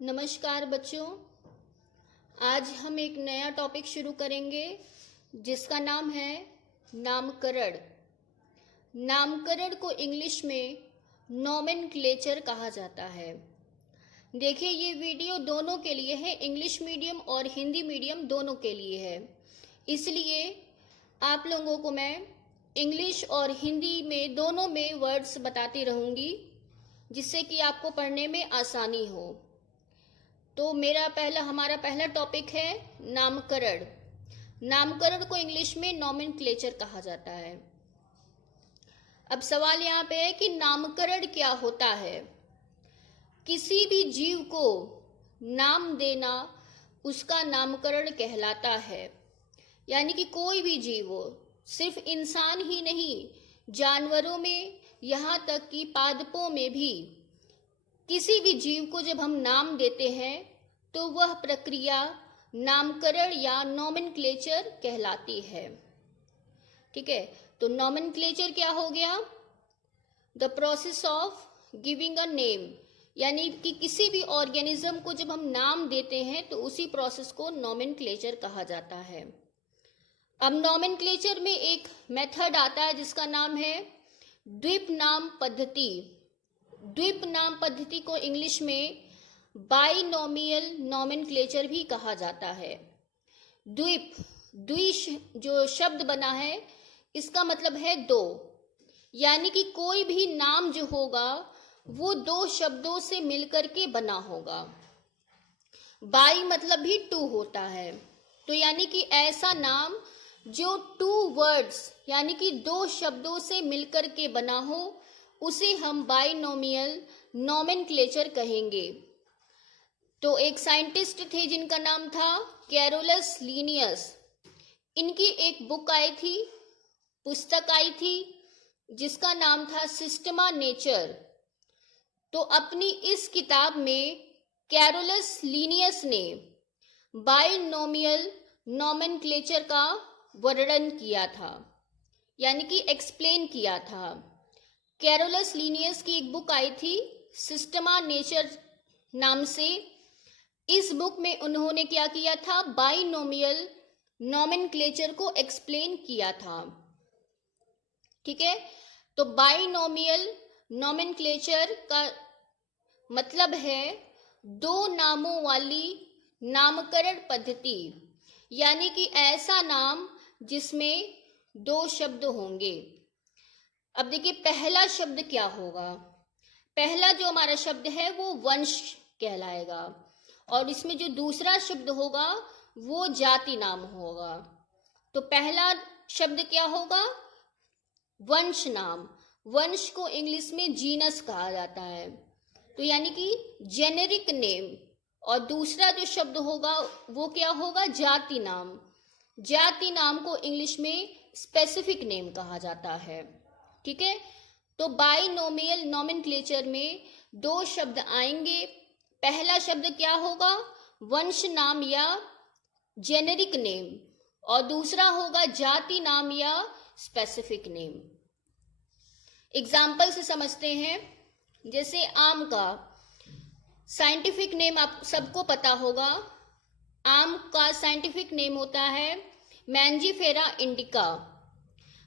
नमस्कार बच्चों। आज हम एक नया टॉपिक शुरू करेंगे जिसका नाम है नामकरण। नामकरण को इंग्लिश में नोमेनक्लेचर कहा जाता है। देखिए, ये वीडियो दोनों के लिए है, इंग्लिश मीडियम और हिंदी मीडियम दोनों के लिए है। इसलिए आप लोगों को मैं इंग्लिश और हिंदी में दोनों में वर्ड्स बताती रहूँगी जिससे कि आपको पढ़ने में आसानी हो। तो हमारा पहला टॉपिक है नामकरण। नामकरण को इंग्लिश में नोमेनक्लेचर कहा जाता है। अब सवाल यहाँ पे है कि नामकरण क्या होता है। किसी भी जीव को नाम देना उसका नामकरण कहलाता है। यानी कि कोई भी जीव हो, सिर्फ इंसान ही नहीं, जानवरों में, यहाँ तक कि पादपों में भी किसी भी जीव को जब हम नाम देते हैं तो वह प्रक्रिया नामकरण या नोमेनक्लेचर कहलाती है। ठीक है, तो नोमेनक्लेचर क्या हो गया? The process of giving a name, यानी कि किसी भी ऑर्गेनिज्म को जब हम नाम देते हैं तो उसी प्रोसेस को नोमेनक्लेचर कहा जाता है। अब नोमेनक्लेचर में एक मेथड आता है जिसका नाम है द्वीप नाम पद्धति। द्वीप नाम पद्धति को इंग्लिश में बाइनोमियल नोमेनक्लेचर भी कहा जाता है। द्वीप, जो शब्द बना है इसका मतलब है दो, यानी कि कोई भी नाम जो होगा वो दो शब्दों से मिलकर के बना होगा। बाई मतलब भी टू होता है, तो यानी कि ऐसा नाम जो टू वर्ड्स यानी कि दो शब्दों से मिलकर के बना हो उसे हम बाइनोमियल नोमेनक्लेचर कहेंगे। तो एक साइंटिस्ट थे जिनका नाम था कैरोलस लीनियस। इनकी एक बुक आई थी, पुस्तक आई थी जिसका नाम था सिस्टमा नेचर। तो अपनी इस किताब में कैरोलस लीनियस ने बाइनोमियल नोमेनक्लेचर का वर्णन किया था, यानी कि एक्सप्लेन किया था। कैरोलस लीनियस की एक बुक आई थी सिस्टमा नेचर नाम से। इस बुक में उन्होंने क्या किया था? बाइनोमियल नोमेनक्लेचर को एक्सप्लेन किया था। ठीक है, तो बाइनोमियल नोमेनक्लेचर का मतलब है दो नामों वाली नामकरण पद्धति, यानी कि ऐसा नाम जिसमें दो शब्द होंगे। अब देखिए, पहला शब्द क्या होगा? पहला जो हमारा शब्द है वो वंश कहलाएगा, और इसमें जो दूसरा शब्द होगा वो जाति नाम होगा। तो पहला शब्द क्या होगा? वंश नाम। वंश को इंग्लिश में जीनस कहा जाता है, तो यानी कि जेनेरिक नेम। और दूसरा जो शब्द होगा वो क्या होगा? जाति नाम। जाति नाम को इंग्लिश में स्पेसिफिक नेम कहा जाता है। ठीक है, तो बाइनोमियल नोमेनक्लेचर में दो शब्द आएंगे। पहला शब्द क्या होगा? वंश नाम या जेनेरिक नेम, और दूसरा होगा जाति नाम या स्पेसिफिक नेम। एग्जाम्पल से समझते हैं। जैसे आम का साइंटिफिक नेम आप सबको पता होगा। आम का साइंटिफिक नेम होता है मैंजीफेरा इंडिका।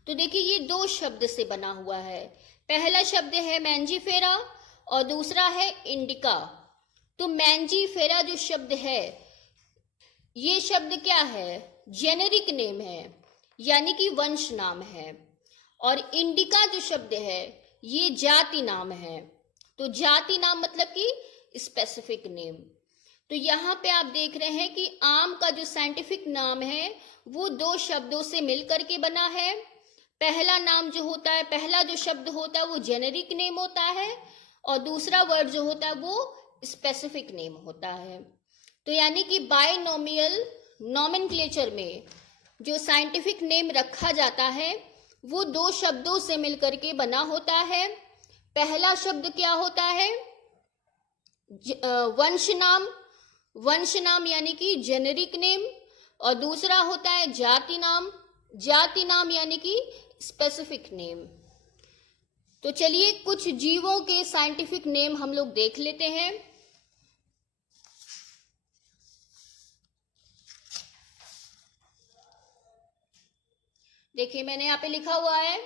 तो देखिए, ये दो शब्द से बना हुआ है। पहला शब्द है मैंजीफेरा और दूसरा है इंडिका। तो मैंजीफेरा जो शब्द है, ये शब्द क्या है? जेनेरिक नेम है, यानी कि वंश नाम है। और इंडिका जो शब्द है ये जाति नाम है। तो जाति नाम मतलब कि स्पेसिफिक नेम। तो यहाँ पे आप देख रहे हैं कि आम का जो साइंटिफिक नाम है वो दो शब्दों से मिलकर के बना है। पहला नाम जो होता है, पहला जो शब्द होता है वो जेनेरिक नेम होता है, और दूसरा वर्ड जो होता है वो स्पेसिफिक नेम होता है। तो यानी कि बाइनोमियल नोमेनक्लेचर में जो साइंटिफिक नेम रखा जाता है वो दो शब्दों से मिलकर के बना होता है। पहला शब्द क्या होता है? वंश नाम। वंश नाम यानी कि जेनेरिक नेम, और दूसरा होता है जाति नाम। जाति नाम यानी कि स्पेसिफिक नेम। तो चलिए कुछ जीवों के साइंटिफिक नेम हम लोग देख लेते हैं। देखिए मैंने यहाँ पे लिखा हुआ है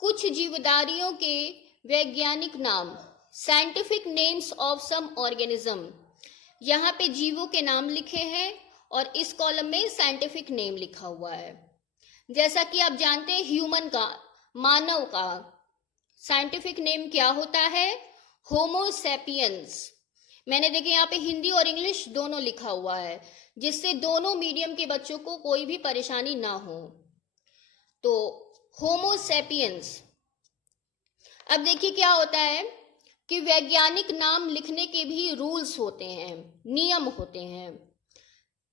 कुछ जीवधारियों के वैज्ञानिक नाम, scientific names of some organism. यहाँ पे जीवों के नाम लिखे हैं और इस कॉलम में साइंटिफिक नेम लिखा हुआ है। जैसा कि आप जानते हैं ह्यूमन का, मानव का साइंटिफिक नेम क्या होता है? Homo sapiens. मैंने देखिए यहाँ पे हिंदी और इंग्लिश दोनों लिखा हुआ है, जिससे दोनों मीडियम के बच्चों को कोई भी परेशानी ना हो। तो होमो सैपियंस। अब देखिए क्या होता है कि वैज्ञानिक नाम लिखने के भी रूल्स होते हैं, नियम होते हैं।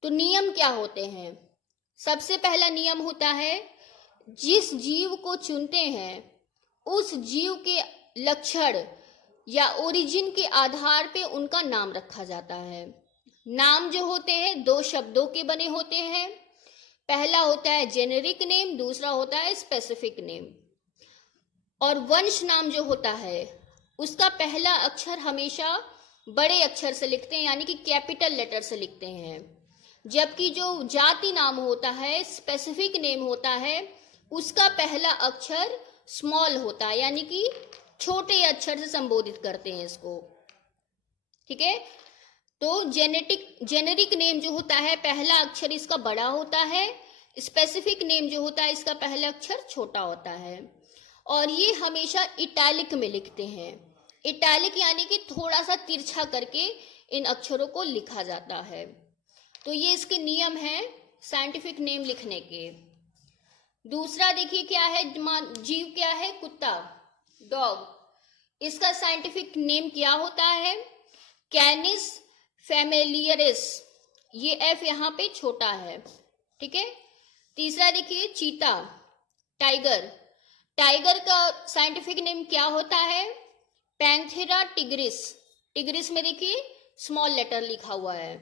तो नियम क्या होते हैं? सबसे पहला नियम होता है जिस जीव को चुनते हैं उस जीव के लक्षण या ओरिजिन के आधार पे उनका नाम रखा जाता है। नाम जो होते हैं 2 शब्दों के बने होते हैं। पहला होता है जेनेरिक नेम, दूसरा होता है स्पेसिफिक नेम। और वंश नाम जो होता है उसका पहला अक्षर हमेशा बड़े अक्षर से लिखते हैं, यानी कि कैपिटल लेटर से लिखते हैं। जबकि जो जाति नाम होता है, स्पेसिफिक नेम होता है, उसका पहला अक्षर स्मॉल होता है, यानी कि छोटे अक्षर से संबोधित करते हैं इसको। ठीक है। तो जेनेरिक नेम जो होता है पहला अक्षर इसका बड़ा होता है, स्पेसिफिक नेम जो होता है इसका पहला अक्षर छोटा होता है। और ये हमेशा इटैलिक में लिखते हैं। इटैलिक यानी कि थोड़ा सा तिरछा करके इन अक्षरों को लिखा जाता है। तो ये इसके नियम हैं साइंटिफिक नेम लिखने के। दूसरा देखिए क्या है, जीव क्या है? कुत्ता, डॉग। इसका साइंटिफिक नेम क्या होता है? कैनिस फैमिलियरिस। ये एफ यहाँ पे छोटा है। ठीक है। तीसरा देखिए चीता, टाइगर। टाइगर का साइंटिफिक नेम क्या होता है? Panthera tigris. टिग्रिस में देखिए स्मॉल लेटर लिखा हुआ है।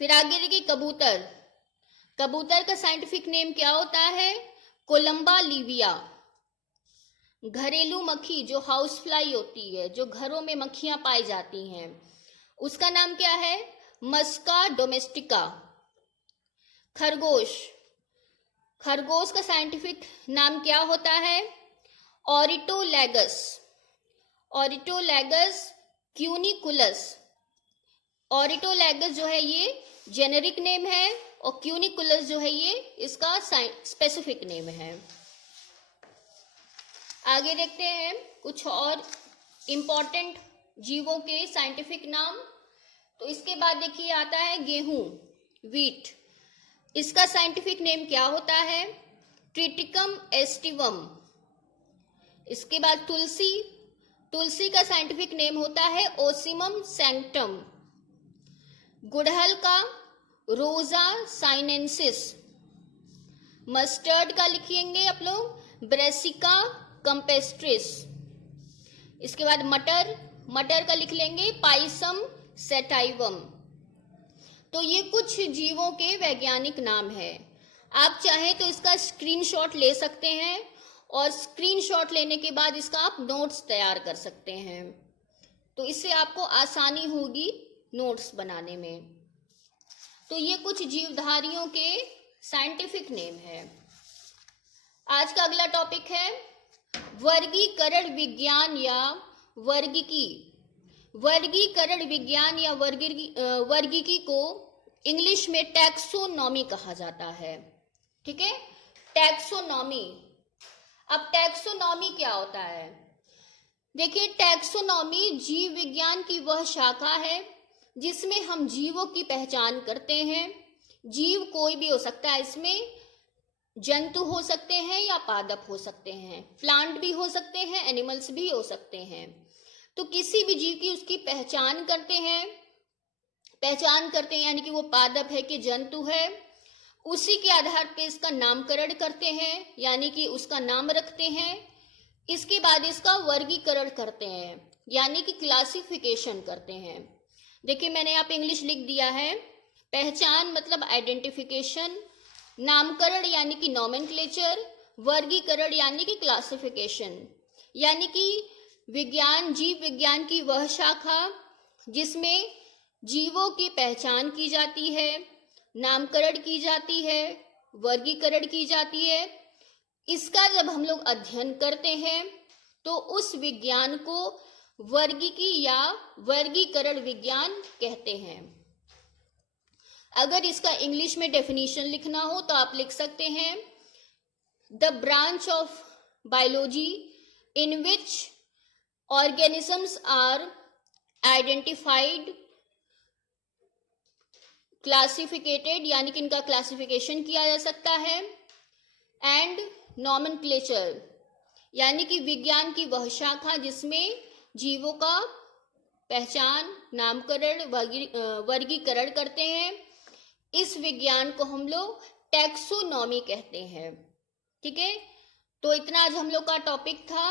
फिर आगे देखिए कबूतर। कबूतर का साइंटिफिक नेम क्या होता है? Columba Livia. घरेलू मक्खी जो हाउस फ्लाई होती है, जो घरों में मक्खियां पाई जाती हैं, उसका नाम क्या है? मस्का डोमेस्टिका। खरगोश। खरगोश का साइंटिफिक नाम क्या होता है? ऑरिटोलैगस। ऑरिटोलैगस क्यूनिकुलस। ऑरिटोलैगस जो है ये जेनेरिक नेम है और क्यूनिकुलस जो है ये इसका स्पेसिफिक नेम है। आगे देखते हैं कुछ और इम्पोर्टेंट जीवों के साइंटिफिक नाम। तो इसके बाद देखिए आता है गेहूं, वीट। इसका साइंटिफिक नेम क्या होता है? Triticum aestivum. इसके बाद तुलसी। तुलसी का साइंटिफिक नेम होता है ओसिमम सैंक्टम। गुड़हल का रोजा साइनेंसिस। मस्टर्ड का लिखेंगे आप लोग ब्रेसिका कंपेस्ट्रिस। इसके बाद मटर, मटर का लिख लेंगे पाइसम सेटाइवम। तो ये कुछ जीवों के वैज्ञानिक नाम है। आप चाहें तो इसका स्क्रीनशॉट ले सकते हैं और स्क्रीनशॉट लेने के बाद इसका आप नोट्स तैयार कर सकते हैं। तो इससे आपको आसानी होगी नोट्स बनाने में। तो ये कुछ जीवधारियों के साइंटिफिक नेम है। आज का अगला टॉपिक है वर्गीकरण विज्ञान या वर्गीकी। वर्गीकरण विज्ञान या वर्गीकी को इंग्लिश में टैक्सोनॉमी कहा जाता है। ठीक है, टैक्सोनॉमी। अब टैक्सोनॉमी क्या होता है? देखिए, टैक्सोनॉमी जीव विज्ञान की वह शाखा है जिसमें हम जीवों की पहचान करते हैं। जीव कोई भी हो सकता है, इसमें जंतु हो सकते हैं या पादप हो सकते हैं, प्लांट भी हो सकते हैं, एनिमल्स भी हो सकते हैं। तो किसी भी जीव की उसकी पहचान करते हैं यानी कि वो पादप है कि जंतु है। उसी के आधार पे इसका नामकरण करते हैं, यानी कि उसका नाम रखते हैं। इसके बाद इसका वर्गीकरण करते हैं, यानी कि क्लासिफिकेशन करते हैं। देखिए, मैंने यहाँ पे इंग्लिश लिख दिया है। पहचान मतलब आइडेंटिफिकेशन, नामकरण यानी कि नॉमेनक्लेचर, वर्गीकरण यानी कि क्लासिफिकेशन। यानी कि विज्ञान, जीव विज्ञान की वह शाखा जिसमें जीवों की पहचान की जाती है, नामकरण की जाती है, वर्गीकरण की जाती है। इसका जब हम लोग अध्ययन करते हैं तो उस विज्ञान को वर्गीकी या वर्गीकरण विज्ञान कहते हैं। अगर इसका इंग्लिश में डेफिनेशन लिखना हो तो आप लिख सकते हैं, the branch of biology in which organisms are identified, classified, यानी कि इनका क्लासिफिकेशन किया जा सकता है, एंड नॉमेनक्लेचर, यानी कि विज्ञान की वह शाखा जिसमें जीवों का पहचान, नामकरण, वर्गीकरण करते हैं। इस विज्ञान को हम लोग टैक्सोनॉमी कहते हैं। ठीक है, तो इतना आज हम लोग का टॉपिक था।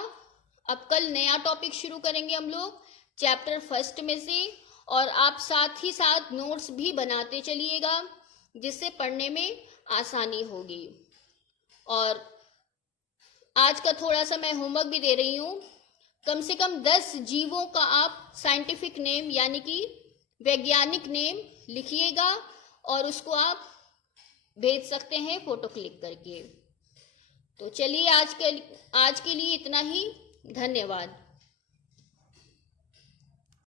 अब कल नया टॉपिक शुरू करेंगे हम लोग चैप्टर फर्स्ट में से, और आप साथ ही साथ नोट्स भी बनाते चलिएगा जिससे पढ़ने में आसानी होगी। और आज का थोड़ा सा मैं होमवर्क भी दे रही हूँ, कम से कम 10 जीवों का आप साइंटिफिक नेम यानी कि वैज्ञानिक नेम लिखिएगा और उसको आप भेज सकते हैं फोटो क्लिक करके। तो चलिए आज के लिए इतना ही। धन्यवाद।